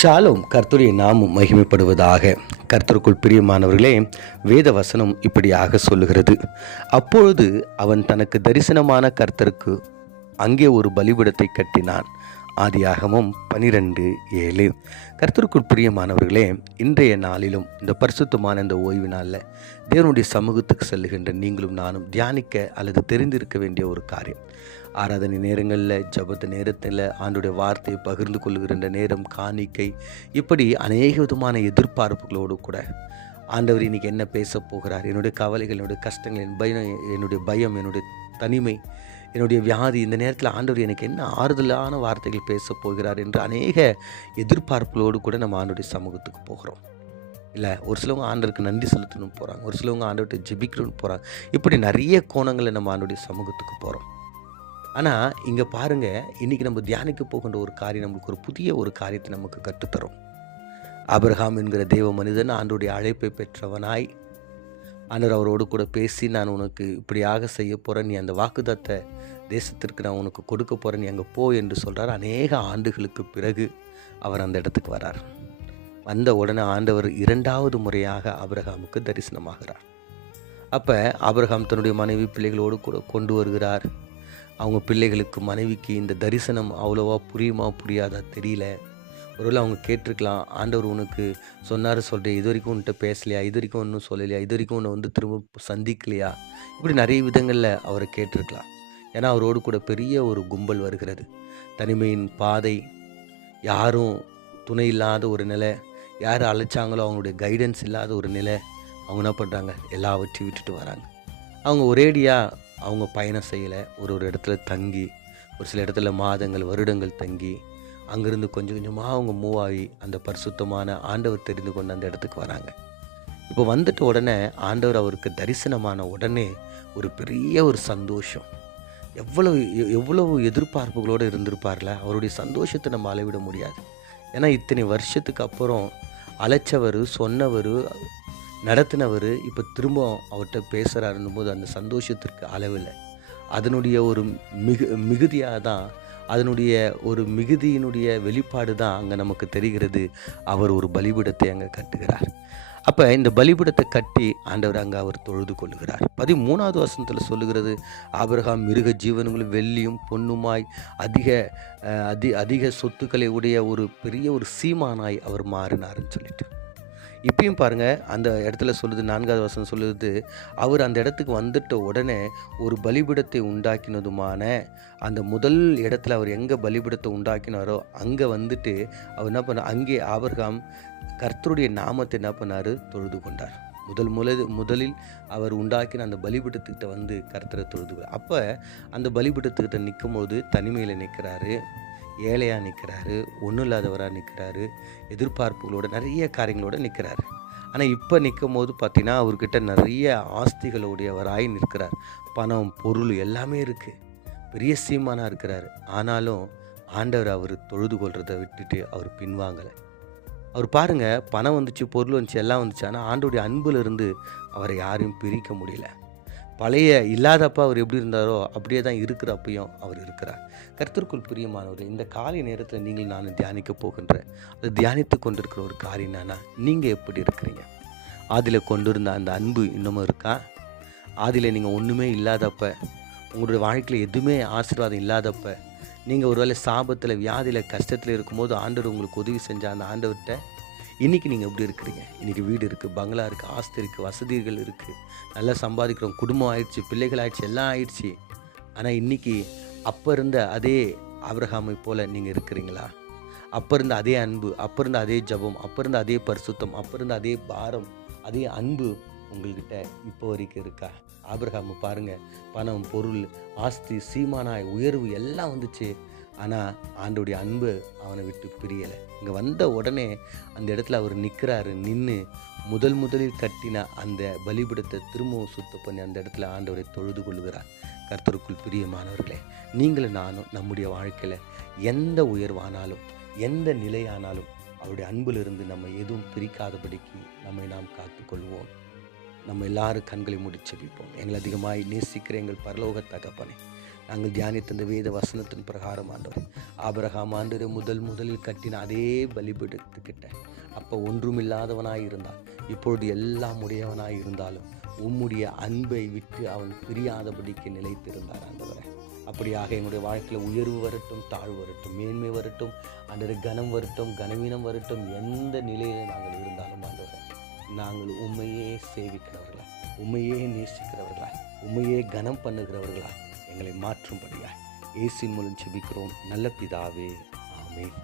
Shalom. கர்த்தருடைய நாமம் மகிமைப்படுவதாக. கர்த்தருக்குள் பிரியமானவர்களே, வேத வசனம் இப்படியாக சொல்லுகிறது. அப்பொழுது அவன் தனக்கு தரிசனமான கர்த்தருக்கு அங்கே ஒரு பலிபீடத்தை கட்டினான். ஆதியாகமம் 12:7. கர்த்தருக்குள் பிரியமானவர்களே, இன்றைய நாளிலும் இந்த பரிசுத்தமான இந்த ஓய்வு நாளில் தேவனுடைய சமூகத்துக்கு செல்லுகின்ற நீங்களும் நானும் தியானிக்க அல்லது தெரிந்திருக்க வேண்டிய ஒரு காரியம். ஆராதனை நேரங்களில், ஜபத்து நேரத்தில், ஆண்டுடைய வார்த்தையை பகிர்ந்து கொள்ளுகின்ற நேரம், காணிக்கை, இப்படி அநேக விதமான எதிர்பார்ப்புகளோடு கூட ஆண்டவர் இன்னைக்கு என்ன பேச போகிறார், என்னுடைய கவலைகள், என்னுடைய கஷ்டங்கள், என்னுடைய பயம், என்னுடைய தனிமை, என்னுடைய வியாதி, இந்த நேரத்தில் ஆண்டவர் எனக்கு என்ன ஆறுதலான வார்த்தைகள் பேச போகிறார் என்று அநேக எதிர்பார்ப்புகளோடு கூட நம்ம ஆண்டவருடைய சமூகத்துக்கு போகிறோம். இல்லை, ஒரு சிலவங்க ஆண்டவருக்கு நன்றி செலுத்தணும்னு போகிறாங்க, ஒரு சிலவங்க ஆண்டவர்கிட்ட ஜெபிக்கணும்னு போகிறாங்க. இப்படி நிறைய கோணங்களில் நம்ம ஆண்டவருடைய சமூகத்துக்கு போகிறோம். ஆனால் இங்கே பாருங்கள், இன்றைக்கி நம்ம தியானிக்க போகின்ற ஒரு காரியம் நம்மளுக்கு ஒரு புதிய ஒரு காரியத்தை நமக்கு கற்றுத்தரும். ஆபிரகாம் என்கிற தேவ மனிதன் ஆண்டவருடைய அழைப்பை பெற்றவனாய் ஆண்டவர் அவரோடு கூட பேசி, நான் உனக்கு இப்படியாக செய்ய போகிறேன், நீ அந்த வாக்குத்தத்த தேசத்திற்கு நான் உனக்கு கொடுக்க போகிறேன், நீ அங்கே போ என்று சொல்கிறார். அநேக ஆண்டுகளுக்கு பிறகு அவர் அந்த இடத்துக்கு வரார். வந்த உடனே ஆண்டவர் இரண்டாவது முறையாக ஆபிரகாமுக்கு தரிசனமாகிறார். அப்போ ஆபிரகாம் தன்னுடைய மனைவி பிள்ளைகளோடு கூட கொண்டு வருகிறார். அவங்க பிள்ளைகளுக்கு, மனைவிக்கு இந்த தரிசனம் அவ்வளோவா புரியுமா புரியாதா தெரியல. ஒருவேளை அவங்க கேட்டிருக்கலாம், ஆண்டவர் உனக்கு சொன்னார் சொல்கிறேன், இது வரைக்கும் உன்கிட்ட பேசலையா, இது வரைக்கும் ஒன்றும் சொல்லலையா, இது வரைக்கும் உன்னை திரும்ப சந்திக்கலையா, இப்படி நிறைய விதங்களில் அவரை கேட்டிருக்கலாம். ஏன்னா அவரோடு கூட பெரிய ஒரு கும்பல் வருகிறது. தனிமையின் பாதை, யாரும் துணை இல்லாத ஒரு நிலை, யார் அழைச்சாங்களோ அவங்களுடைய கைடன்ஸ் இல்லாத ஒரு நிலை. அவங்க என்ன பண்ணுறாங்க, எல்லாவற்றையும் விட்டுட்டு வராங்க. அவங்க ஒரேடியாக அவங்க பயணம் செய்யலை. ஒரு இடத்துல தங்கி, ஒரு சில இடத்துல மாதங்கள், வருடங்கள் தங்கி, அங்கேருந்து கொஞ்சம் கொஞ்சமாக அவங்க மூவ் ஆகி அந்த பரிசுத்தமான ஆண்டவர் தெரிந்து கொண்டு அந்த இடத்துக்கு வராங்க. இப்போ வந்துட்ட உடனே ஆண்டவர் அவருக்கு தரிசனமான உடனே ஒரு பெரிய ஒரு சந்தோஷம். எவ்வளவு எதிர்பார்ப்புகளோடு இருந்திருப்பார்ல. அவருடைய சந்தோஷத்தை நம்ம அளவிட முடியாது. ஏன்னா இத்தனை வருஷத்துக்கு அப்புறம் அழைச்சவர், சொன்னவர், நடத்தினவர் இப்போ திரும்ப அவர்கிட்ட பேசுகிறாருன்னும் போது அந்த சந்தோஷத்திற்கு அளவில்லை. அதனுடைய ஒரு மிகுதியாக தான், அதனுடைய ஒரு மிகுதியினுடைய வெளிப்பாடு தான் அங்கே நமக்கு தெரிகிறது. அவர் ஒரு பலிபீடத்தை அங்கே கட்டுகிறார். அப்போ இந்த பலிபீடத்தை கட்டி ஆண்டவர் அங்கே அவர் தொழுது கொள்ளுகிறார். 13வது வசனத்தில் சொல்லுகிறது, ஆபிரகாம் மிருக ஜீவன்களும் வெள்ளியும் பொன்னுமாய் அதிக சொத்துக்களை உடைய ஒரு பெரிய ஒரு சீமானாய் அவர் மாறினார்னு சொல்லிட்டு. இப்பயும் பாருங்கள், அந்த இடத்துல சொல்லுது, 4வது வசனம் சொல்லுது, அவர் அந்த இடத்துக்கு வந்துட்ட உடனே ஒரு பலிபீடத்தை உண்டாக்கினதுமான அந்த முதல் இடத்துல அவர் எங்கே பலிபீடத்தை உண்டாக்கினாரோ அங்கே வந்துட்டு அவர் என்ன பண்ணார், அங்கே ஆபிரகாம் கர்த்தருடைய நாமத்தை என்ன பண்ணார், தொழுது கொண்டார். முதலில் அவர் உண்டாக்கின அந்த பலிபீடத்துக்கிட்ட வந்து கர்த்தரை தொழுது. அப்போ அந்த பலிபீடத்துக்கிட்ட நிற்கும் போது தனிமையில் நிற்கிறாரு, ஏழையாக நிற்கிறாரு, ஒன்றும் இல்லாதவராக நிற்கிறாரு, எதிர்பார்ப்புகளோட நிறைய காரியங்களோடு நிற்கிறாரு. ஆனால் இப்போ நிற்கும் போது பார்த்திங்கன்னா அவர்கிட்ட நிறைய ஆஸ்திகளுடையவராய் நிற்கிறார். பணம், பொருள் எல்லாமே இருக்குது, பெரிய சீமானாக இருக்கிறார். ஆனாலும் ஆண்டவர் அவர் தொழுது கொள்றதை விட்டுட்டு அவர் பின்வாங்கலை. அவர் பாருங்கள், பணம் வந்துச்சு, பொருள் வந்துச்சு, எல்லாம் வந்துச்சு, ஆனால் ஆண்டோடைய அன்பிலிருந்து அவரை யாரையும் பிரிக்க முடியல. பழைய இல்லாதப்ப அவர் எப்படி இருந்தாரோ அப்படியே தான் இருக்கிறப்பையும் அவர் இருக்கிறார். கர்த்தருக்குள் பிரியமானவர், இந்த காலை நேரத்தில் நீங்கள் நான் தியானிக்க போகின்ற, அது தியானித்து கொண்டிருக்கிற ஒரு காரியம் என்னன்னா, நீங்கள் எப்படி இருக்கிறீங்க? ஆதியில் கொண்டிருந்த அந்த அன்பு இன்னமும் இருக்கா? ஆதியில் நீங்கள் ஒன்றுமே இல்லாதப்ப, உங்களுடைய வாழ்க்கையில் எதுவுமே ஆசீர்வாதம் இல்லாதப்ப, நீங்கள் ஒருவேளை சாபத்தில், வியாதியில், கஷ்டத்தில் இருக்கும்போது ஆண்டவர் உங்களுக்கு உதவி செஞ்ச அந்த ஆண்டவர்கிட்ட இன்றைக்கி நீங்கள் எப்படி இருக்கிறீங்க? இன்றைக்கி வீடு இருக்குது, பங்களா இருக்குது, ஆஸ்தி இருக்குது, வசதிகள் இருக்குது, நல்லா சம்பாதிக்கிறோம், குடும்பம் ஆயிடுச்சு, பிள்ளைகள் ஆயிடுச்சு, எல்லாம் ஆயிடுச்சு. ஆனால் இன்றைக்கி அப்போ இருந்த அதே ஆபிரகாமை போல் நீங்கள் இருக்கிறீங்களா? அப்போ இருந்த அதே அன்பு, அப்போ இருந்த அதே ஜபம், அப்போ இருந்த அதே பரிசுத்தம், அப்போ இருந்த அதே பாரம், அதே அன்பு உங்கள்கிட்ட இப்போ வரைக்கும் இருக்கா? ஆபிரகாமை பாருங்கள், பணம், பொருள், ஆஸ்தி, சீமானாய், உயர்வு எல்லாம் வந்துச்சு. ஆனால் ஆண்டோடைய அன்பு அவனை விட்டு பிரியலை. இங்கே வந்த உடனே அந்த இடத்துல அவர் நிற்கிறாரு. நின்று முதலில் கட்டின அந்த பலிபீடத்தை திரும்பவும் சுத்தம் பண்ணி அந்த இடத்துல ஆண்டவரை தொழுது கொள்கிறார். கர்த்தருக்குள் பிரியமானவர்களே, நீங்களும் நானும் நம்முடைய வாழ்க்கையில் எந்த உயர்வானாலும், எந்த நிலையானாலும் அவருடைய அன்பிலிருந்து நம்ம எதுவும் பிரிக்காதபடிக்கு நம்மை நாம் காத்துக்கொள்வோம். நம்ம எல்லாரும் கண்களை மூடி செபிப்போம். எங்களை அதிகமாய் நேசிக்கிற எங்கள் பரலோக தகப்பனே, நாங்கள் தியானித்த இந்த வேத வசனத்தின் பிரகாரம் ஆண்டவரே, ஆபிரகாம் ஆண்டவரே முதலில் கட்டின அதே பலிபீடத்துக்கிட்ட அப்போ ஒன்றுமில்லாதவனாய் இருந்தான், இப்பொழுது எல்லாம் உடையவனாய் இருந்தாலும் உம்முடைய அன்பை விட்டு அவன் பிரியாதபடிக்கு நிலைத்திருந்தார் ஆண்டவரே. அப்படியாக எங்களுடைய வாழ்க்கையில் உயர்வு வரட்டும், தாழ்வு வரட்டும், மேன்மை வரட்டும் ஆண்டவரே, கனம் வரட்டும், கனவீனம் வரட்டும், எந்த நிலையில் நாங்கள் இருந்தாலும் ஆண்டவரே, நாங்கள் உண்மையே சேவிக்கிறவர்களா, உண்மையே நேசிக்கிறவர்களா, உண்மையே கனம் பண்ணுகிறவர்களா எங்களை மாற்றும்படியாய் இயேசுவின் மூலம் ஜெபிக்கிறோம் நல்ல பிதாவே, ஆமென்.